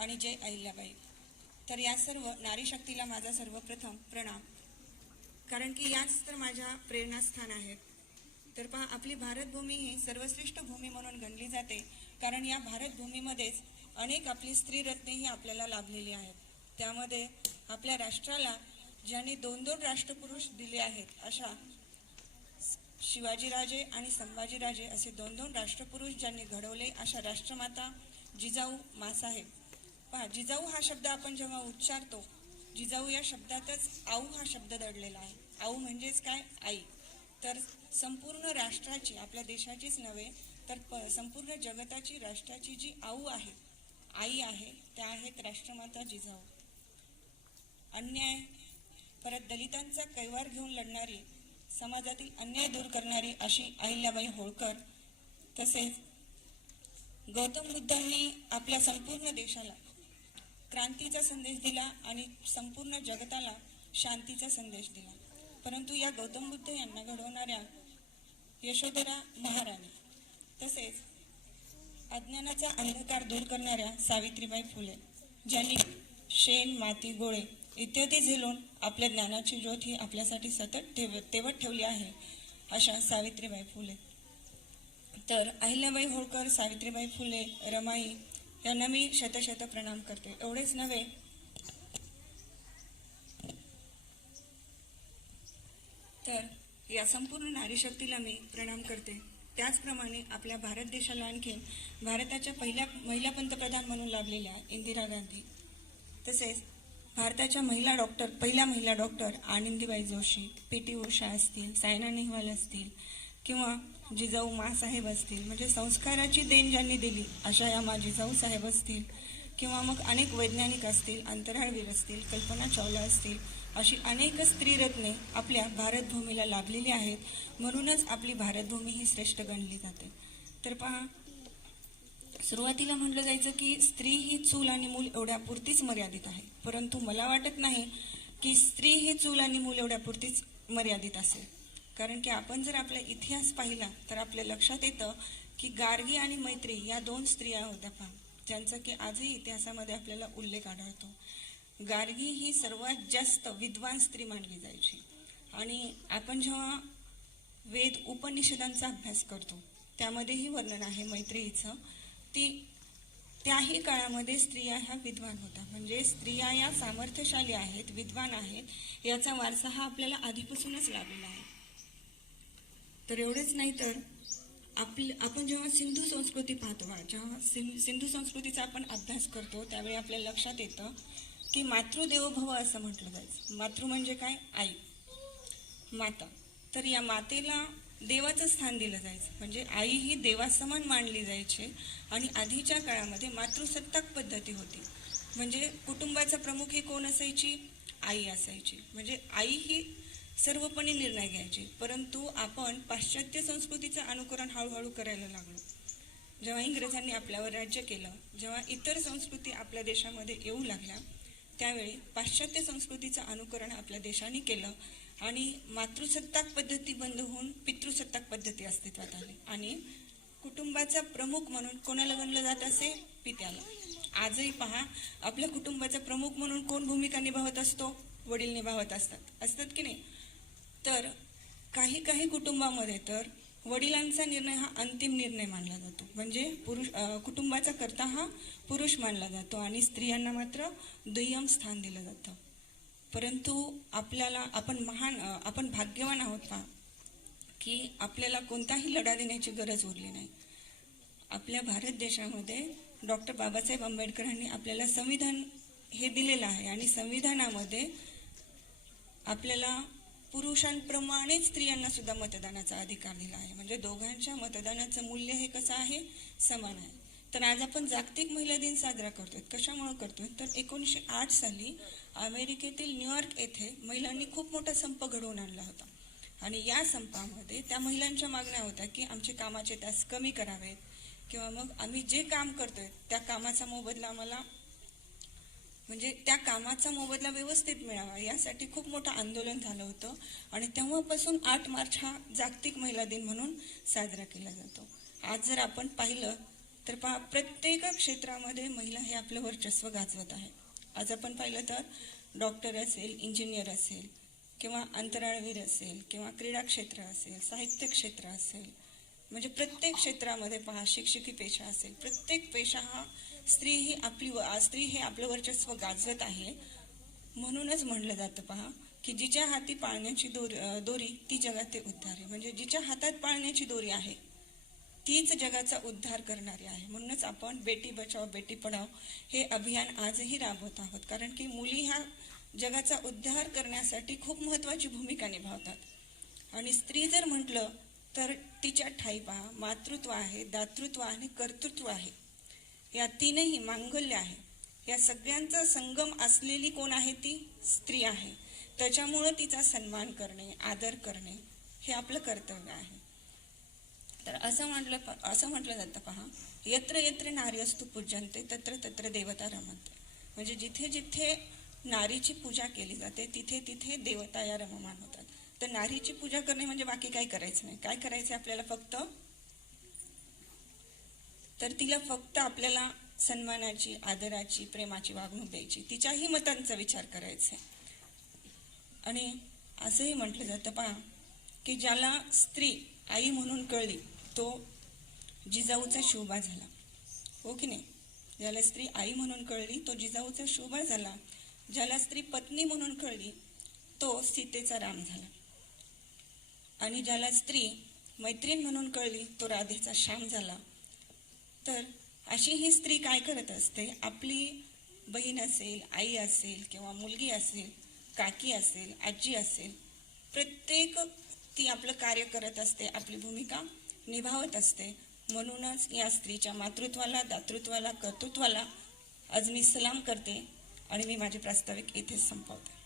आणि जय अहिल्याबाई. तर या सर्व नारी शक्तीला माझा सर्वप्रथम प्रणाम, कारण की याच तर माझ्या प्रेरणास्थान आहेत. तर पहा, आपली भारतभूमी ही सर्वश्रेष्ठ भूमी म्हणून गणली जाते, कारण या भारतभूमीमध्येच अनेक आपली स्त्रीरत्नेही आपल्याला लाभलेली आहेत. त्यामध्ये आपल्या राष्ट्राला ज्यांनी 2-2 राष्ट्रपुरुष दिले आहेत, अशा शिवाजीराजे आणि संभाजीराजे असे 2-2 राष्ट्रपुरुष ज्यांनी घडवले, अशा राष्ट्रमाता जिजाऊ माँसाहेब. पहा, जिजाऊ हा शब्द आपण जेव्हा उच्चारतो, जिजाऊ या शब्दातच आऊ हा शब्द दडलेला आहे. आऊ म्हणजेच काय? आई. तर संपूर्ण राष्ट्राची, आपल्या देशाचीच नव्हे तर संपूर्ण जगताची, राष्ट्राची जी आऊ आहे, आई आहे, त्या आहेत राष्ट्रमाता जिजाऊ. अन्याय, परत दलितांचा कैवार घेऊन लढणारी, समाजातील अन्याय दूर करणारी अशी अहिल्याबाई होळकर. तसेच गौतम बुद्धांनी आपल्या संपूर्ण देशाला क्रांतीचा संदेश दिला आणि संपूर्ण जगताला शांतीचा संदेश दिला. परंतु या गौतम बुद्ध यांना घडवणाऱ्या यशोधरा महाराणी, तसेच अज्ञानाचा अंधकार दूर करणाऱ्या सावित्रीबाई फुले, ज्यांनी शेण, माती, गोळे इत्यादी झेलून आपल्या ज्ञानाची ज्योत ही आपल्यासाठी सतत तेवत ठेवली आहे, अशा सावित्रीबाई फुले. तर अहिल्याबाई होळकर, सावित्रीबाई फुले, रमाई यांना मी शतशत प्रणाम करते. एवढेच नव्हे तर या संपूर्ण नारी शक्तीला मी प्रणाम करते. त्याचप्रमाणे आपल्या भारत देशाला आणखी भारताच्या पहिल्या महिला पंतप्रधान म्हणून लाभलेल्या इंदिरा गांधी, तसेच भारताच्या पहिल्या महिला डॉक्टर आनंदीबाई जोशी, पी.टी. उषा असतील, सायना नेहवाल असतील, किंवा जिजाऊ माँसाहेब असतील, म्हणजे संस्काराची देण ज्यांनी दिली अशा या मा जिजाऊ साहेब असतील, किंवा मग अनेक वैज्ञानिक असतील, अंतराळवीर असतील, कल्पना चावला असतील, अशी अनेक स्त्रीरत्ने आपल्या भारतभूमीला लाभलेली आहेत. म्हणूनच आपली भारतभूमी ही श्रेष्ठ गणली जाते. तर पहा, सुरुवातीला म्हटलं जायचं की स्त्री ही चूल आणि मूल एवढ्यापुरतीच मर्यादित आहे, परंतु मला वाटत नाही की स्त्री ही चूल आणि मूल एवढ्यापुरतीच मर्यादित असेल. कारण की आपण जर आपला इतिहास पाहिला तर आपल्या लक्षात येतं की गार्गी आणि मैत्री या 2 स्त्रिया होत्या, पहा, ज्यांचा की आजही इतिहासामध्ये आपल्याला उल्लेख आढळतो. गार्गी ही सर्वात जास्त विद्वान स्त्री मानली जायची, आणि आपण जेव्हा वेद उपनिषदांचा अभ्यास करतो त्यामध्येही वर्णन आहे मैत्रेयीचं. त्याही काळामध्ये स्त्रिया ह्या विद्वान होत्या, म्हणजे स्त्रिया या सामर्थ्यशाली आहेत, विद्वान आहेत, याचा वारसा हा आपल्याला आधीपासूनच लाभलेला आहे. तर एवढेच नाही तर आपण जेव्हा सिंधू संस्कृती पाहतो, जेव्हा सिंधू संस्कृतीचा आपण अभ्यास करतो त्यावेळी आपल्या लक्षात येतं की मातृदेवोभव असं म्हटलं जायचं. मातृ म्हणजे काय? आई, माता. तर या मातेला देवाचं स्थान दिलं जायचं, म्हणजे आई ही देवासमान मानली जायची. आणि आधीच्या काळामध्ये मातृसत्ताक पद्धती होती, म्हणजे कुटुंबाचा प्रमुख ही कोण असायची? आई असायची. म्हणजे आई ही सर्वपणे निर्णय घ्यायची. परंतु आपण पाश्चात्य संस्कृतीचं अनुकरण हळूहळू करायला लागलो. जेव्हा इंग्रजांनी आपल्यावर राज्य केलं, जेव्हा इतर संस्कृती आपल्या देशामध्ये येऊ लागल्या, त्यावेळी पाश्चात्य संस्कृतीचं अनुकरण आपल्या देशाने केलं आणि मातृसत्ताक पद्धती बंद होऊन पितृसत्ताक पद्धती अस्तित्वात आली. आणि कुटुंबाचा प्रमुख म्हणून कोणाला गणलं जात असे? पित्याला. आजही पहा, आपल्या कुटुंबाचा प्रमुख म्हणून कोण भूमिका निभावत असतो? वडील निभावत असतात की नाही? तर काही कुटुंबामध्ये तर वडिलांचा निर्णय हा अंतिम निर्णय मानला जातो, म्हणजे कुटुंबाचा कर्ता हा पुरुष मानला जातो आणि स्त्रियांना मात्र दुय्यम स्थान दिलं जातं. परंतु आपण भाग्यवान आहोत, पहा, की आपल्याला कोणताही लढा देण्याची गरज उरली नाही. आपल्या भारत देशामध्ये डॉक्टर बाबासाहेब आंबेडकरांनी आपल्याला संविधान हे दिलेलं आहे, आणि संविधानामध्ये आपल्याला पुरुषांप्रमाणेच स्त्रियांना सुद्धा मतदानाचा अधिकार दिला आहे. म्हणजे दोघांच्या मतदानाचं मूल्य हे कसं आहे? समान आहे. तर आज आपण जागतिक महिला दिन साजरा करतोय. कशामुळे करतोय? तर 1908 साली अमेरिकेतील न्यूयॉर्क येथे महिलांनी खूप मोठा संप घडवून आणला होता, आणि या संपामध्ये त्या महिलांच्या मागण्या होत्या की आमचे कामाचे तास कमी करावेत, किंवा मग आम्ही जे काम करतोय त्या कामाचा मोबदला आम्हाला, म्हणजे त्या कामाचा मोबदला व्यवस्थित मिळावा, यासाठी खूप मोठं आंदोलन झालं होतं. आणि तेव्हापासून 8 मार्च हा जागतिक महिला दिन म्हणून साजरा केला जातो. आज जर आपण पाहिलं तर पहा, प्रत्येक क्षेत्रामध्ये महिला हे आपलं वर्चस्व गाजवत आहे. आज आपण पाहिलं तर डॉक्टर असेल, इंजिनियर असेल, किंवा अंतराळवीर असेल, किंवा क्रीडा क्षेत्र असेल, साहित्य क्षेत्र असेल, म्हणजे प्रत्येक क्षेत्रामध्ये पहा, शिक्षकी पेशा असेल, प्रत्येक पेशा हा स्त्री हे आपलं वर्चस्व गाजवत आहे. म्हणूनच म्हणलं जातं पहा, की जिच्या हाती पाळण्याची दोरी ती जगाचे उद्धार आहे. म्हणजे जिच्या हातात पाळण्याची दोरी आहे तीच जगाचा उद्धार करणारी आहे. म्हणूनच आपण बेटी बचाओ बेटी पढाओ हे अभियान आजही राबवत आहोत. कारण की मुली ह्या जगाचा उद्धार करण्यासाठी खूप महत्त्वाची भूमिका निभावतात. आणि स्त्री जर म्हटलं तर तिच्या ठाई पहा, मातृत्व आहे, दातृत्व आणि कर्तृत्व आहे. या तीनही मांगल्य आहे. या सगळ्यांचा संगम असलेली कोण आहे? ती स्त्री आहे. त्याच्यामुळं तिचा सन्मान करणे, आदर करणे हे आपलं कर्तव्य आहे. तर असं म्हटलं जातं पहा, यत्र यत्र नार्यस्तु पूज्यन्ते तत्र तत्र देवता रमन्ते. म्हणजे जिथे जिथे नारीची पूजा केली जाते तिथे तिथे देवता या रममाण होतात. तर नारीची पूजा करणे म्हणजे बाकी काही करायचं नाही. काय करायचं आपल्याला? तिला फक्त आपल्याला सन्मानाची, आदराची, प्रेमाची वागणूक द्यायची, तिच्याही मतांचा विचार करायचा. आणि असंही म्हटलं जातं पहा, की ज्याला स्त्री आई म्हणून कळली तो जिजाऊचा शोभा झाला. हो की नाही? ज्याला स्त्री आई म्हणून कळली तो जिजाऊचा शोभा झाला. ज्याला स्त्री पत्नी म्हणून कळली तो सीतेचा राम झाला. आणि ज्याला स्त्री मैत्रीण म्हणून कळली तो राधेचा श्याम झाला. तर अशी ही स्त्री काय करत असते? आपली बहीण असेल, आई असेल, किंवा मुलगी असेल, काकी असेल, आजी असेल, प्रत्येक ती आपलं कार्य करत असते, आपली भूमिका निभावत असते. म्हणूनच या स्त्रीच्या मातृत्वाला, दातृत्वाला, कर्तृत्वाला आज मी सलाम करते आणि मी माझे प्रास्ताविक इथेच संपवते.